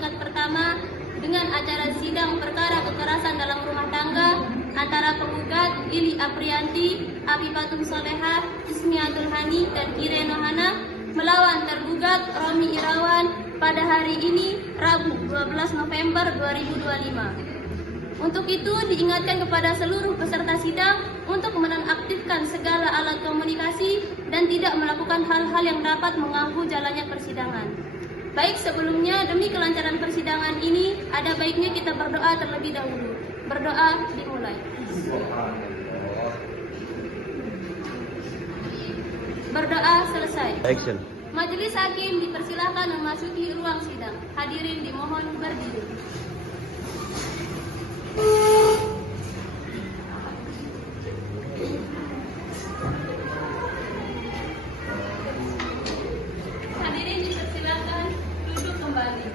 tingkat pertama dengan acara sidang perkara kekerasan dalam rumah tangga antara penggugat Lili Aprianti, Abibatum Solehah, Ismiatul Hani, dan Irene Hana melawan tergugat Romi Irawan pada hari ini, Rabu 12 November 2025. Untuk itu, diingatkan kepada seluruh peserta sidang untuk menonaktifkan segala alat komunikasi dan tidak melakukan hal-hal yang dapat mengganggu jalannya persidangan. Baik, sebelumnya demi kelancaran persidangan ini, ada baiknya kita berdoa terlebih dahulu. Berdoa dimulai. Berdoa selesai. Action. Majelis hakim dipersilakan memasuki ruang sidang. Hadirin dimohon berdiri. Hadirin dipersilakan duduk kembali.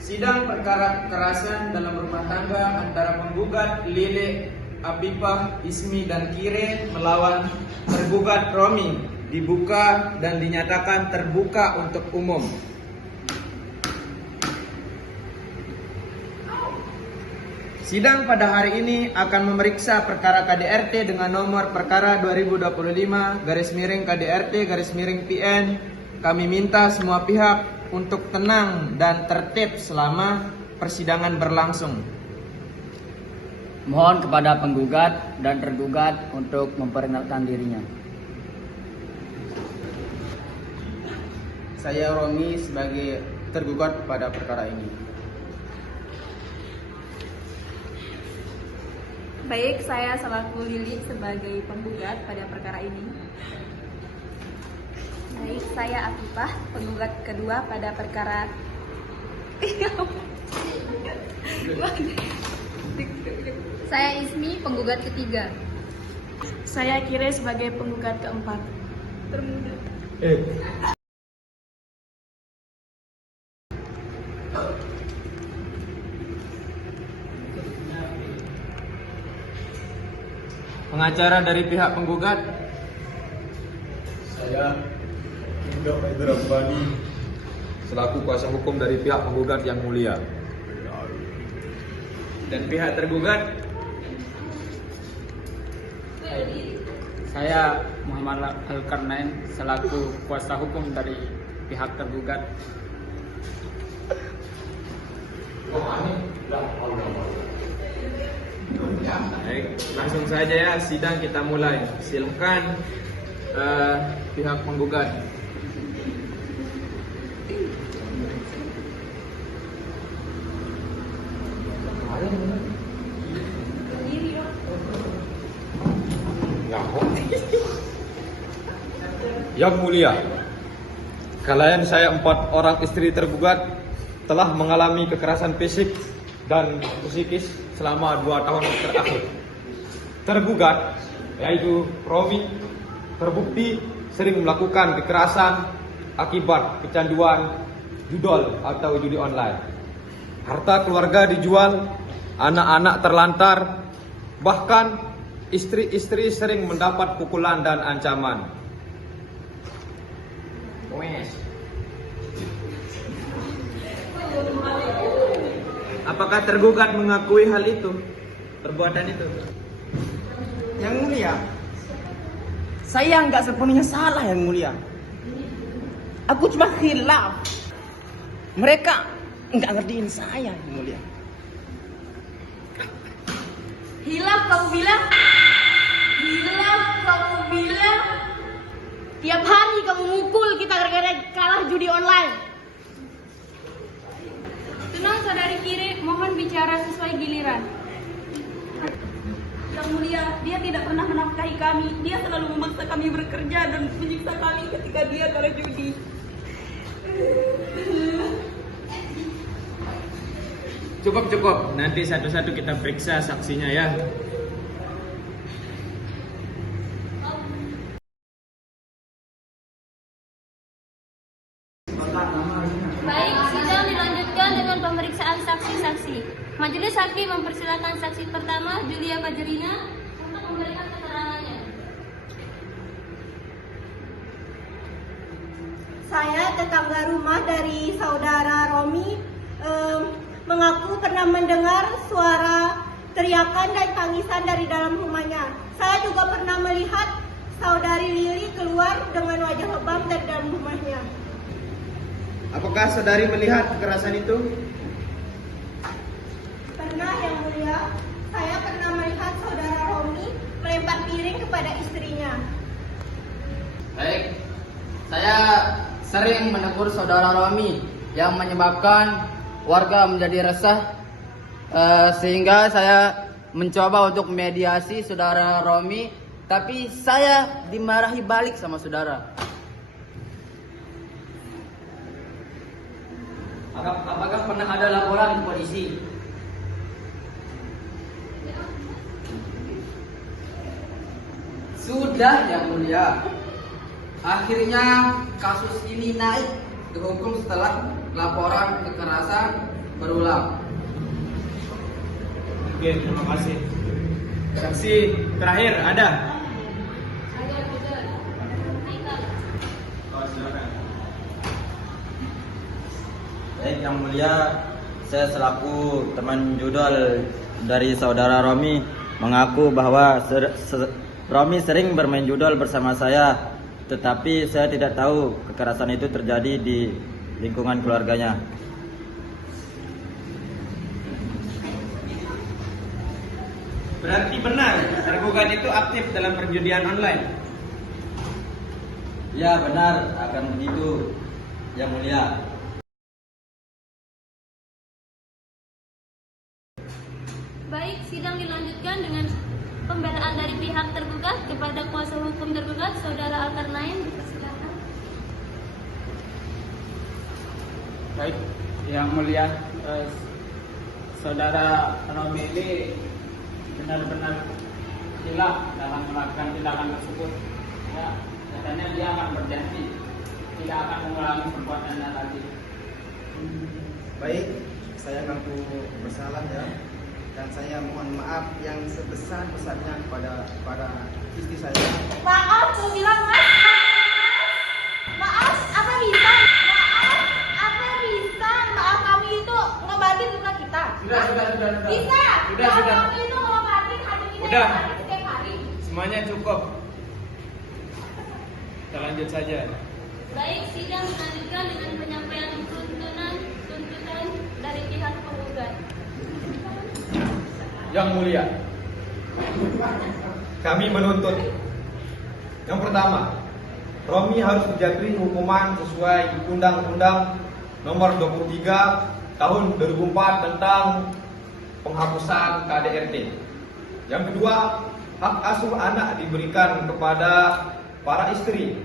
Sidang perkara kekerasan dalam rumah tangga antara penggugat Lili, Apipah, Ismi, dan Kire melawan tergugat Romi dibuka dan dinyatakan terbuka untuk umum. Sidang pada hari ini akan memeriksa perkara KDRT dengan nomor perkara 2025-KDRT-PN. Kami minta semua pihak untuk tenang dan tertib selama persidangan berlangsung. Mohon kepada penggugat dan tergugat untuk memperkenalkan dirinya. Saya Romi sebagai tergugat pada perkara ini. Baik, saya selaku Lili sebagai penggugat pada perkara ini. Baik, saya Afifah, penggugat kedua pada perkara. Saya Ismi, penggugat ketiga. Saya Kire sebagai penggugat keempat. Termuda. Pengacara dari pihak penggugat. Saya Indra Rabbani selaku kuasa hukum dari pihak penggugat yang mulia. Dan pihak tergugat. Saya Muhammad Al-Karnain selaku kuasa hukum dari pihak tergugat. Baik, langsung saja ya sidang kita mulai. Silakan pihak penggugat. Yang mulia, kalian saya 4 orang istri tergugat telah mengalami kekerasan fisik dan psikis selama 2 tahun terakhir. Tergugat, yaitu Romi, terbukti sering melakukan kekerasan akibat kecanduan judol atau judi online. Harta keluarga dijual, anak-anak terlantar, bahkan istri-istri sering mendapat pukulan dan ancaman. Apakah tergugat mengakui hal itu? Perbuatan itu? Yang mulia, saya nggak sepenuhnya salah, yang mulia. Aku cuma khilaf. Mereka nggak ngertiin saya, yang mulia. Hilaf kamu bilang? Hilaf kamu bilang? Tiap hari kamu mukul kita gara-gara kalah judi online. Tenang, saudari Kire, mohon bicara sesuai giliran. Yang mulia, dia tidak pernah menafkahi kami. Dia selalu memaksa kami bekerja dan menyiksa kami ketika dia kalah judi. Cukup. Nanti satu-satu kita periksa saksinya ya. Baik, sidang dilanjutkan dengan pemeriksaan saksi-saksi. Majelis hakim mempersilakan saksi pertama, Julia Fajrina, untuk memberikan keterangannya. Saya tetangga rumah dari saudara Romi mengaku pernah mendengar suara teriakan dan tangisan dari dalam rumahnya. Saya juga pernah melihat saudari Lili keluar dengan wajah lebam dari dalam rumahnya. Apakah saudari melihat kekerasan itu? Pernah, Yang Mulia. Saya pernah melihat saudara Romi melempar piring kepada istrinya. Baik, saya sering menegur saudara Romi yang menyebabkan warga menjadi resah, sehingga saya mencoba untuk mediasi saudara Romi, tapi saya dimarahi balik sama saudara. Apakah pernah ada laporan ke polisi? Sudah, Yang Mulia. Akhirnya kasus ini naik ke hukum setelah laporan kekerasan berulang. Oke, terima kasih. Saksi terakhir ada? Baik, Yang Mulia, saya selaku teman judul dari saudara Romi mengaku bahwa Romi sering bermain judul bersama saya, tetapi saya tidak tahu kekerasan itu terjadi di lingkungan keluarganya. Berarti benar, tergugat itu aktif dalam perjudian online. Ya, benar, akan begitu, Yang Mulia. Baik, sidang dilanjutkan dengan pembelaan dari pihak tergugat kepada kuasa hukum tergugat, Saudara Alkarnain. Dipersilakan. Baik, Yang Mulia, saudara Romi ini benar-benar hilaf dalam melakukan tindakan tersebut. Ya, katanya dia akan berjanji tidak akan mengulangi perbuatannya lagi. Baik, saya mengaku bersalah ya, dan saya mohon maaf yang sebesar-besarnya kepada istri saya. Maaf, aku bilang mas. Maaf, apa bisa? Maaf, apa bisa? Maaf kami itu ngobatin luka kita. Sudah. Bisa. Sudah. Kami itu ngobatin hati kita Udah. yang sakit setiap hari. Semuanya cukup. Kita lanjut saja. Baik, sidang dilanjutkan dengan penyampaian tuntutan dari pihak penggugat. Yang Mulia, kami menuntut yang pertama, Romi harus dijatuhi hukuman sesuai Undang-Undang Nomor 23 Tahun 2004 tentang penghapusan KDRT. Yang kedua, hak asuh anak diberikan kepada para istri.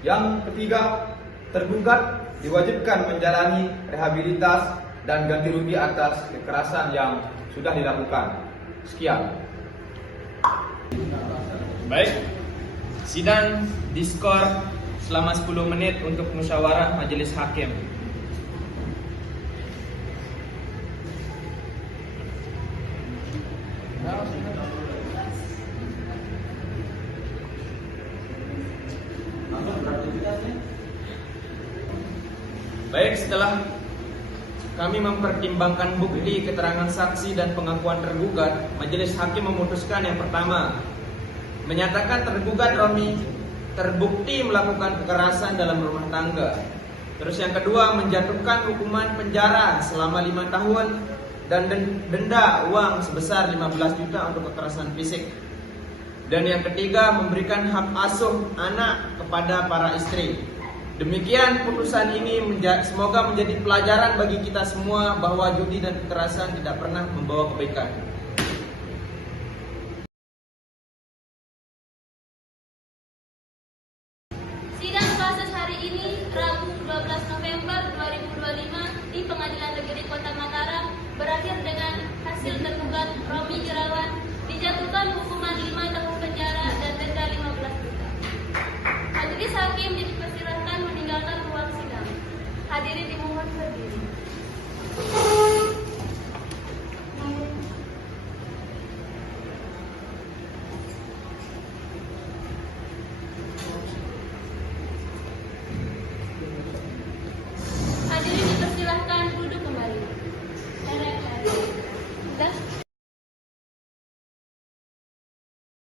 Yang ketiga, tergugat diwajibkan menjalani rehabilitas dan ganti rugi atas kekerasan yang sudah dilakukan. Sekian. Baik, sidang diskor selama 10 menit untuk musyawarah majelis hakim. Baik, setelah kami mempertimbangkan bukti, keterangan saksi dan pengakuan tergugat, majelis hakim memutuskan yang pertama, menyatakan tergugat Romi terbukti melakukan kekerasan dalam rumah tangga. Terus yang kedua, menjatuhkan hukuman penjara selama 5 tahun dan denda uang sebesar 15 juta untuk kekerasan fisik. Dan yang ketiga, memberikan hak asuh anak kepada para istri. Demikian putusan ini semoga menjadi pelajaran bagi kita semua bahwa judi dan kekerasan tidak pernah membawa kebaikan.